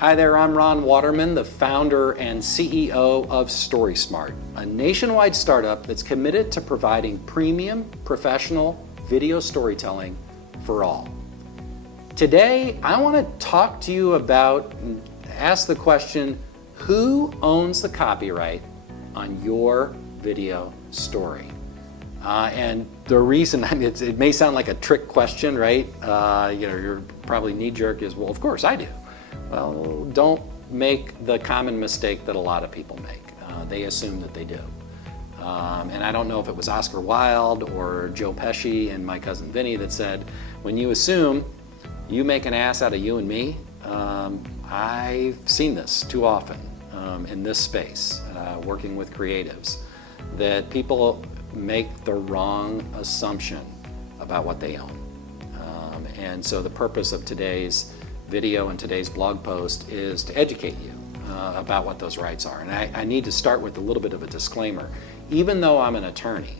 Hi there, I'm Ron Waterman, the founder and CEO of STORYSMART, a nationwide startup that's committed to providing premium, professional video storytelling for all. Today, I want to talk to you about, ask the question, who owns the copyright on your video story? And the reason, it may sound like a trick question, right? Your probably knee-jerk is, well, of course I do. Well, don't make the common mistake that a lot of people make. They assume that they do. And I don't know if it was Oscar Wilde or Joe Pesci and My Cousin Vinny that said, when you assume you make an ass out of you and me, I've seen this too often in this space, working with creatives, that people make the wrong assumption about what they own. And so the purpose of today's video and today's blog post is to educate you about what those rights are. And I need to start with a little bit of a disclaimer. Even though I'm an attorney,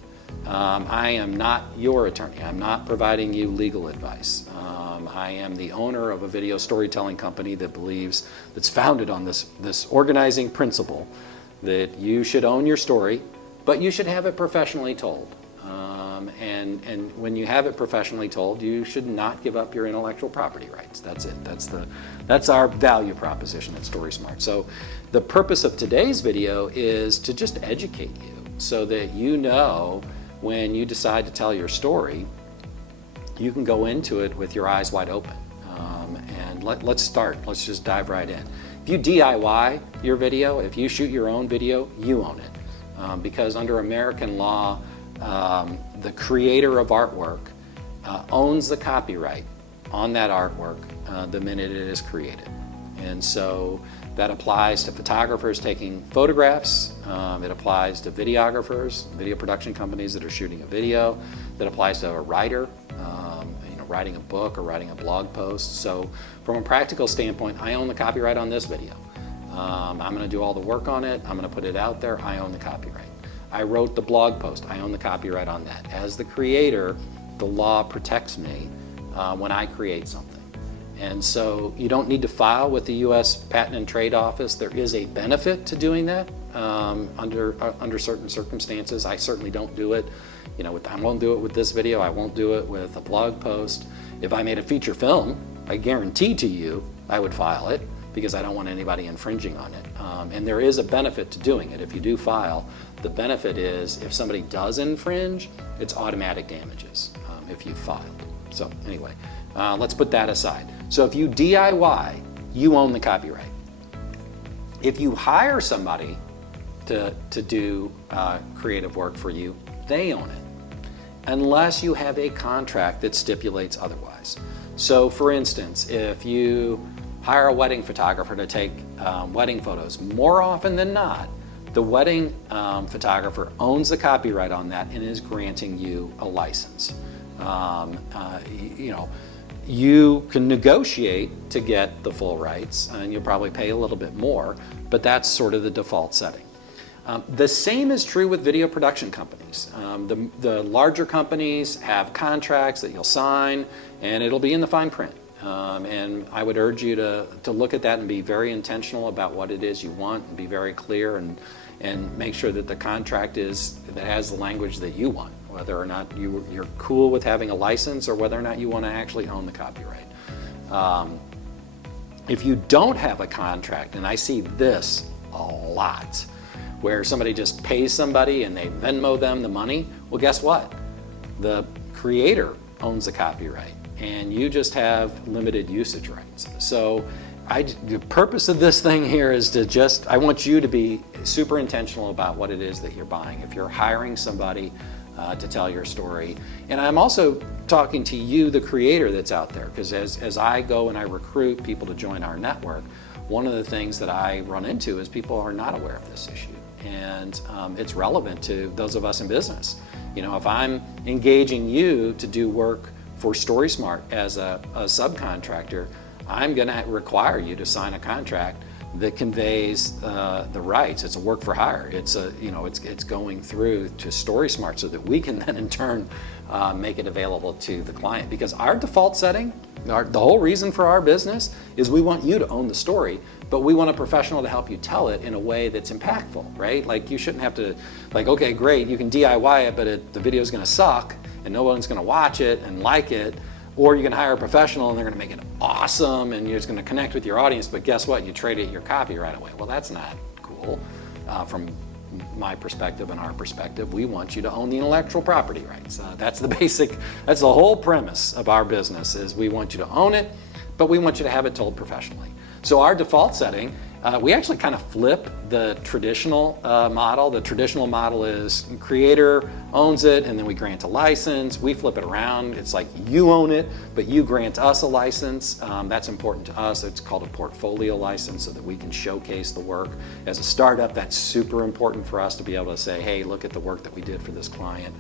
I am not your attorney. I'm not providing you legal advice. I am the owner of a video storytelling company that believes, that's founded on this organizing principle that you should own your story, but you should have it professionally told. And when you have it professionally told, you should not give up your intellectual property rights. That's it. That's our value proposition at STORYSMART. So the purpose of today's video is to just educate you so that you know when you decide to tell your story, you can go into it with your eyes wide open. And let's start. Let's just dive right in. If you DIY your video, if you shoot your own video, you own it. Because under American law, the creator of artwork owns the copyright on that artwork the minute it is created. And so that applies to photographers taking photographs, it applies to videographers, video production companies that are shooting a video, that applies to a writer, writing a book or writing a blog post. So from a practical standpoint, I own the copyright on this video. I'm going to do all the work on it, I'm going to put it out there, I own the copyright. I wrote the blog post, I own the copyright on that. As the creator, the law protects me when I create something. And so you don't need to file with the US Patent and Trade Office. There is a benefit to doing that under certain circumstances. I certainly don't do it. I won't do it with this video, I won't do it with a blog post. If I made a feature film, I guarantee to you I would file it because I don't want anybody infringing on it. And there is a benefit to doing it. If you do file, the benefit is if somebody does infringe, it's automatic damages if you filed. So anyway, let's put that aside. So if you DIY, you own the copyright. If you hire somebody to do creative work for you, they own it, unless you have a contract that stipulates otherwise. So for instance, if you hire a wedding photographer to take wedding photos, more often than not, the wedding photographer owns the copyright on that and is granting you a license. You can negotiate to get the full rights, and you'll probably pay a little bit more, but that's sort of the default setting. The same is true with video production companies. The larger companies have contracts that you'll sign, and it'll be in the fine print. And I would urge you to look at that and be very intentional about what it is you want, and be very clear and make sure that the contract that has the language that you want, whether or not you're cool with having a license or whether or not you want to actually own the copyright. If you don't have a contract, and I see this a lot, where somebody just pays somebody and they Venmo them the money, well, guess what? The creator owns the copyright and you just have limited usage rights. So the purpose of this thing here is I want you to be super intentional about what it is that you're buying. If you're hiring somebody to tell your story. And I'm also talking to you, the creator that's out there, because as I go and I recruit people to join our network, one of the things that I run into is people are not aware of this issue. And it's relevant to those of us in business. If I'm engaging you to do work for STORYSMART as a subcontractor, I'm going to require you to sign a contract that conveys the rights. It's a work for hire. It's going through to STORYSMART so that we can then in turn make it available to the client. Because our default setting The whole reason for our business is we want you to own the story, but we want a professional to help you tell it in a way that's impactful, right? Like, you shouldn't have to, like, okay, great, you can DIY it, but the video's gonna suck and no one's gonna watch it and like it. Or you can hire a professional and they're gonna make it awesome and you're just gonna connect with your audience, but guess what? You traded your copy right away. Well, that's not cool. From my perspective and our perspective, we want you to own the intellectual property rights. That's the whole premise of our business, is we want you to own it, but we want you to have it told professionally. So our default setting, we actually kind of flip the traditional model. The traditional model is creator owns it and then we grant a license. We flip it around. It's like you own it, but you grant us a license. That's important to us. It's called a portfolio license so that we can showcase the work. As a startup, that's super important for us to be able to say, hey, look at the work that we did for this client.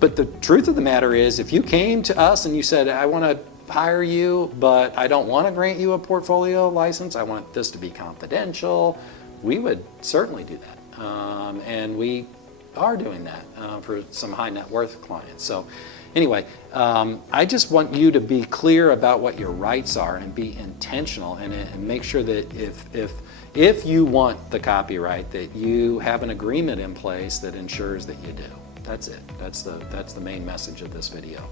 But the truth of the matter is, if you came to us and you said, I want to hire you, but I don't want to grant you a portfolio license, I want this to be confidential, we would certainly do that. And we are doing that for some high net worth clients. So anyway, I just want you to be clear about what your rights are and be intentional and make sure that if you want the copyright, that you have an agreement in place that ensures that you do. That's it. That's the main message of this video.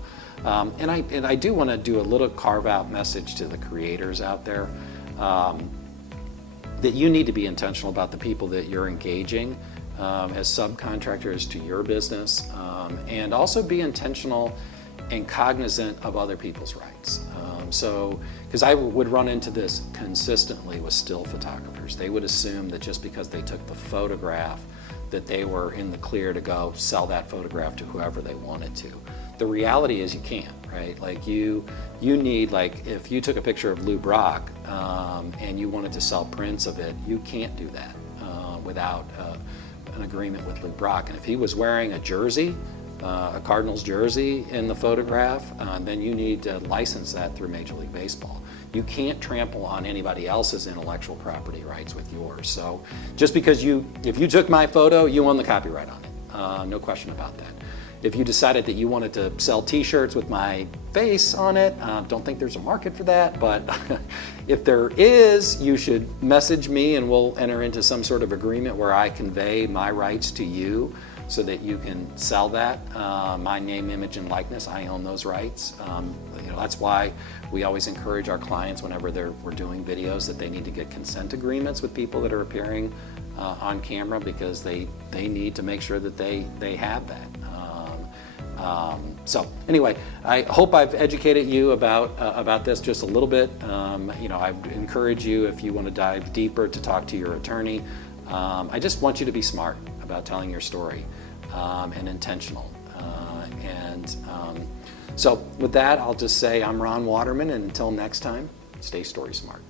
And I do want to do a little carve out message to the creators out there, that you need to be intentional about the people that you're engaging as subcontractors to your business, and also be intentional and cognizant of other people's rights. So, because I would run into this consistently with still photographers. They would assume that just because they took the photograph that they were in the clear to go sell that photograph to whoever they wanted to. The reality is you can't, right? Like you need, like if you took a picture of Lou Brock and you wanted to sell prints of it, you can't do that without an agreement with Lou Brock. And if he was wearing a jersey, a Cardinals jersey in the photograph, then you need to license that through Major League Baseball. You can't trample on anybody else's intellectual property rights with yours. So just because if you took my photo, you own the copyright on it. No question about that. If you decided that you wanted to sell t-shirts with my face on it, don't think there's a market for that, but if there is, you should message me and we'll enter into some sort of agreement where I convey my rights to you so that you can sell that. My name, image, and likeness, I own those rights. That's why we always encourage our clients whenever we're doing videos that they need to get consent agreements with people that are appearing on camera, because they need to make sure that they have that. So anyway, I hope I've educated you about this just a little bit. I encourage you, if you want to dive deeper, to talk to your attorney. I just want you to be smart about telling your story and intentional. So with that, I'll just say I'm Ron Waterman, and until next time, stay story smart.